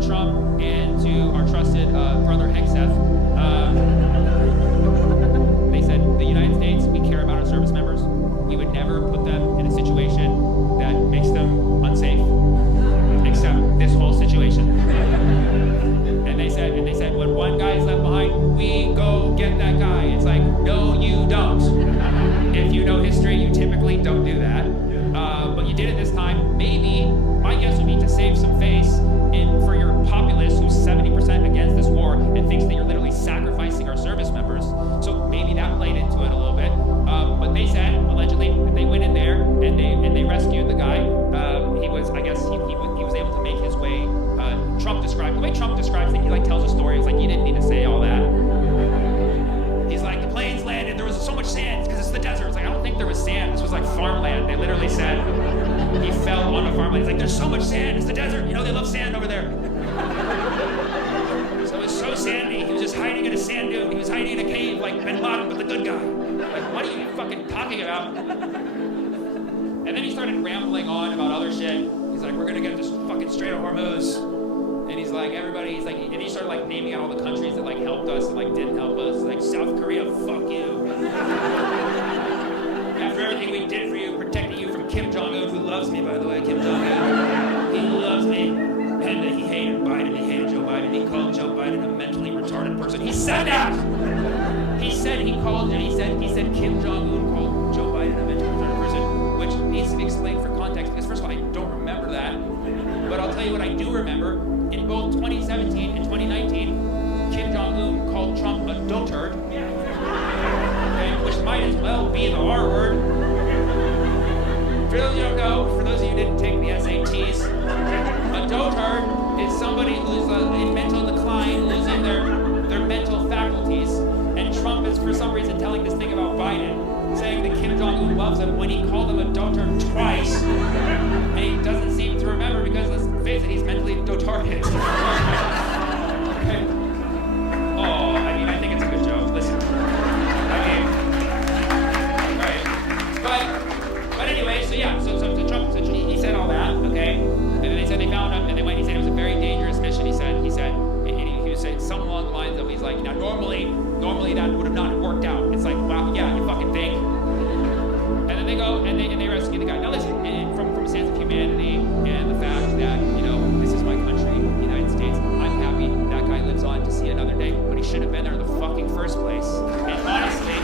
to Trump and to our trusted brother Hegseth. They said, the United States, we care about our service members. We would never put them in a situation that makes them unsafe, except this whole situation. And they said, when one guy is left behind, we go get that guy. It's like, no, you don't. If you know history, you typically don't do that. But you did it this time. Maybe, my guess would be to save some face for your populace who's 70% against this war and thinks that you're literally sacrificing our service members. So maybe that played into it a little bit. But they said, allegedly, that they went in there and they rescued the guy. He was able to make his way. The way Trump describes it, he like tells a story. It's like, you didn't need to say all that. He's like, the planes landed, there was so much sand because it's the desert. It's like, I don't think there was sand. This was like farmland. They literally said he fell on a farmland. He's like, there's so much sand, it's the desert. You know, they love sand over there. So it was so sandy. He was just hiding in a sand dune. He was hiding in a cave like Bin Laden, but the good guy. Like, what are you fucking talking about? And then he started rambling on about other shit. He's like, we're gonna get this fucking Strait of Hormuz. And he's like, and he started like naming out all the countries that like helped us and like didn't help us. Like, South Korea, fuck you. After everything we did for you, protecting you from Kim Jong-un, who loves me, by the way, Kim Jong-un. He loves me. And he hated Biden, he hated Joe Biden. He called Joe Biden a mentally retarded person. He said that! He said Kim Jong-un called Joe Biden a mentally retarded person, which needs to be explained for context, because first of all, I don't remember that. But I'll tell you what I do remember. In both 2017 and 2019, Kim Jong-un called Trump a dotard, okay, which might as well be the R word. For those of you who don't know, for those of you who didn't take the SATs, a dotard is somebody who's in mental decline, losing their mental faculties. And Trump is, for some reason, telling this thing about Biden, saying that Kim Jong-un loves him when he called him a dotard twice. And he doesn't seem to remember because, let's face it, he's mentally dotarded. Okay. Oh, I mean, I think it's a good joke. Listen. But anyway, so yeah, so Trump, he said all that, okay? And then they said they found him, and they went, he said it was a very dangerous mission. He was saying something along the lines of, he's like, now normally that would have not worked out. It's like, wow, yeah, you fucking think. And then they go, and they rescue the guy. Now listen, from a sense of humanity and the fact that, you know, this is my country, the United States, I'm happy that guy lives on to see another day, but he should have been there in the fucking first place. And honestly,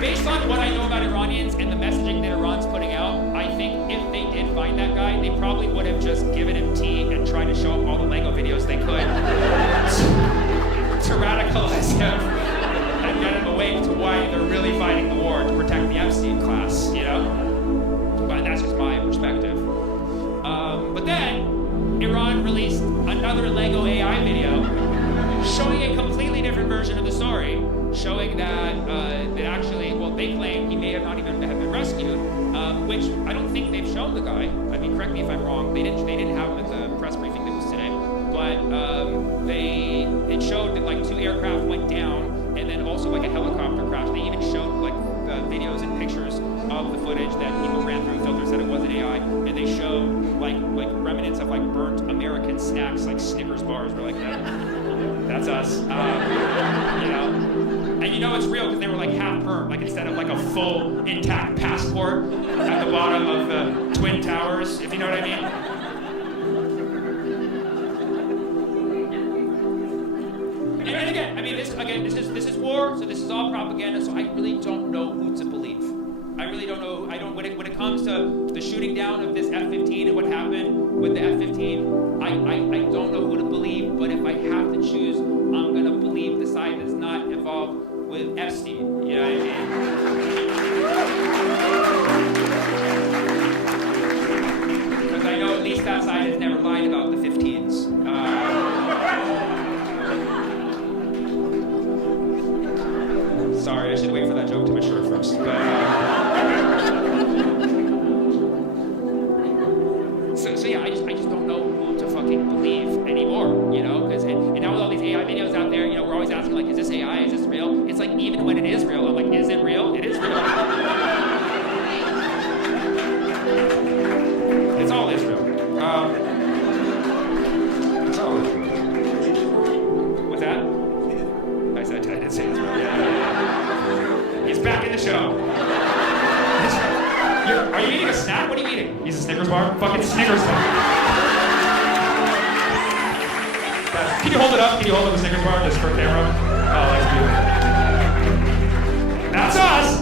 based on what I know about Iranians and the messaging that Iran's putting out, I think if they did find that guy, they probably would have just given him tea and tried to show him all the Lego videos they could to radicalize him and get him awake to why they're really fighting the war to protect the Epstein class, you know? But that's just my perspective. But then, Iran released another Lego AI video showing a completely different version of the story, showing that actually, well, they claim he may have not even have been rescued, which I don't think they've shown the guy. I mean, correct me if I'm wrong. They didn't have him at the press briefing that was today, but it showed that like 2 aircraft went down, and then also like a helicopter crash. They even showed like videos and pictures of the footage that people ran through filters that it wasn't AI, and they showed like remnants of like burnt American snacks, like Snickers bars, were like that. That's us, you know. And you know it's real because they were like half burnt, like instead of like a full intact passport at the bottom of the Twin Towers, if you know what I mean. And again, I mean, this is war, so this is all propaganda. So I really don't know who to believe. I really don't know. When it comes to the shooting down of this F-15 and what happened with the F-15, I don't know who to believe. But if I have to choose, I'm gonna believe the side that's not involved with Epstein. You know what I mean? Because I know at least that side has never lied about the 15s. Sorry, I should wait for that joke to mature first. So yeah, I just don't know who to fucking believe anymore, you know? Because and now with all these AI videos out there, you know, we're always asking like, is this AI? Is this real? It's like even when it is real, I'm like, is it real? It is real. It's all Israel. Can you hold it up? Can you hold up the Snickers bar just for camera? Oh, that's beautiful. That's us!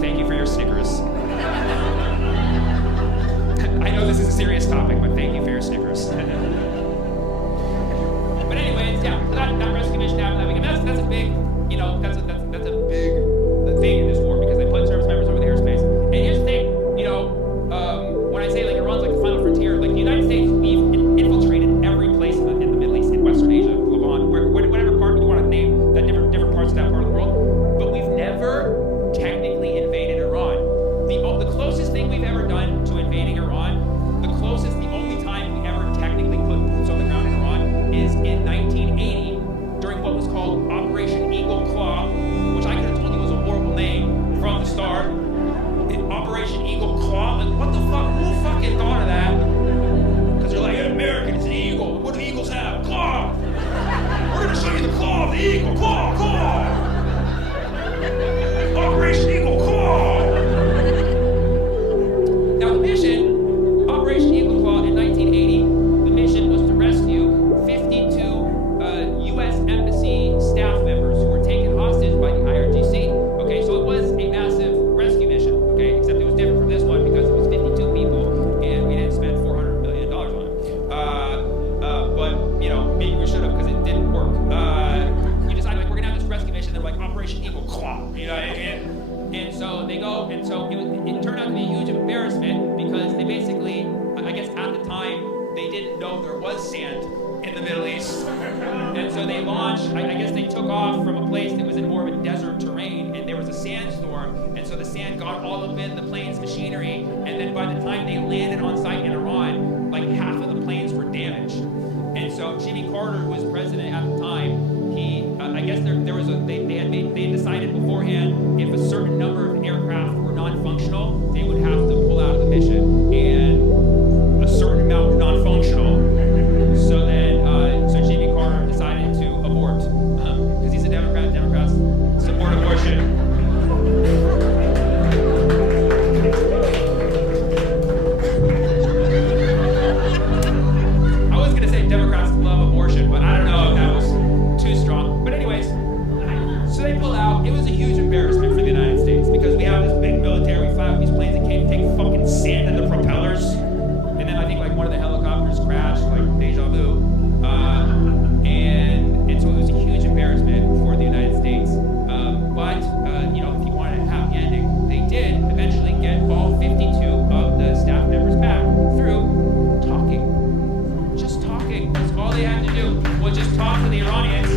Thank you for your Snickers. I know this is a serious topic, but thank you for your Snickers. But anyways, yeah, so that rescue mission happened that week, and that's a big, you know, that's a big thing in this war because they put service members over the airspace. And here's the thing, you know, when I say like Iran's like the final frontier, like the United States, we've infiltrated every place in the Middle East, in Western Asia, Levant, whatever part you want to name, that different parts of that part of the world, but we've never technically invaded Iran. The closest thing we've ever done to invading Iran, the only time we ever technically put boots on the ground in Iran is in 1980 during what was called Operation Eagle Claw, which I could have told you was a horrible name from the start. Operation Eagle Claw? Like, what the fuck? Who fucking thought of that? Because you're like, American, it's an eagle. What do eagles have? Claw! We're gonna show you the claw of the eagle. Claw! Claw! Operation Eagle Claw! Now the mission, Operation Eagle Claw in 1980, the mission was to rescue 52 U.S. Embassy staff members who were taken hostage by the IRGC. Okay, so it was a massive rescue mission, okay, except it was different from this one because it was 52 people and we didn't spend $400 million on it. But, you know, maybe we should have because it didn't work. We decided, like, we're gonna have this rescue mission, they're like, Operation Eagle Claw, you know what I mean? And so they go, and so it turned out to be a huge embarrassment because they basically, I guess at the time, they didn't know there was sand in the Middle East. And so they launched, I guess they took off from a place that was in more of a desert terrain, and there was a sandstorm, and so the sand got all up in the plane's machinery, and then by the time they landed on site in Iran, like half of the planes were damaged. And so Jimmy Carter, who was president at the time, he, I guess there was they had decided beforehand if a certain number of aircraft were non-functional, they would have to pull out of the mission, and a certain amount were non-functional. So then, so Jimmy Carter decided to abort because he's a Democrat. Democrats support abortion. I was gonna say Democrats love abortion, but I don't know if that was too strong. But anyways, so they pull out. It was a huge embarrassment for the United States because we have this big military. We fly with these planes that came take fucking sand in the propellers, and then I think like one of the helicopters crashed, like deja vu. And so it was a huge embarrassment for the United States. But you know, if you wanted a happy ending, they did eventually get all 52 of the staff members back through talking. Just talking. That's all they had to do was just talk to the Iranians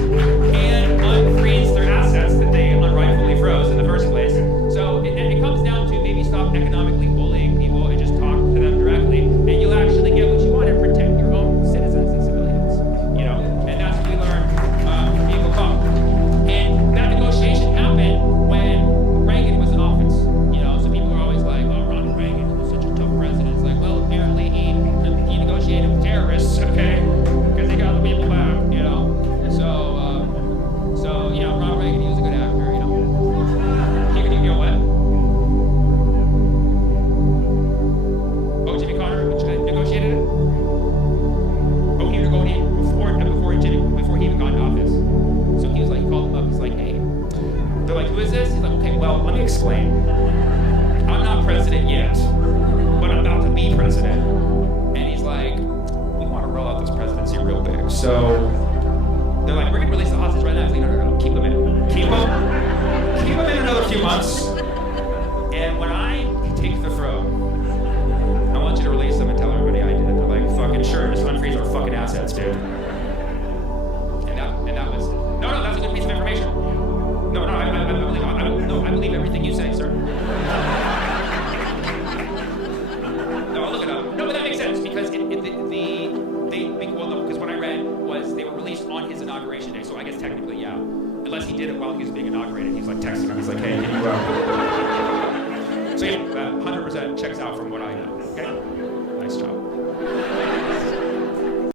and unfreeze their assets that they unrightfully froze in the first place. So it comes down to maybe stop economically bullying people and just talk to them directly, and you'll actually get what you want and protect your own citizens and civilians. You know, and that's what we learned from Eagle Claw. And that negotiation happened when Reagan was in office. You know, so people are always like, "Oh, Ronald Reagan was such a tough president." It's like, well, apparently he negotiated with terrorists, okay, because they got the people back. You know, so you know, Ronald Reagan, he was a good actor. You know, you know what? Oh, Jimmy Carter negotiated it. Oh, he negotiated before he even got in office. So he was like, he called him up. He's like, hey. They're like, who is this? He's like, okay, well, let me explain. I'm not president yet, but I'm about to be president. And he's like, we want to roll out this presidency real big. So they're like, we're gonna release the hostage right now. He's like, no, keep them in. Keep them in another few months. And when I take the throne, I want you to release them and tell everybody I did it. They're like, fucking sure, just unfreeze our fucking assets, dude. And that was, no, that's a good piece of information. No, I believe everything you say, sir. No, I'll look it up. No, but that makes sense because because what I read was they were released on his inauguration day. So I guess technically, yeah. Unless he did it while he was being inaugurated. He's like texting him. He's like, hey, can you So yeah, that 100% checks out from what I know. Okay? Nice job.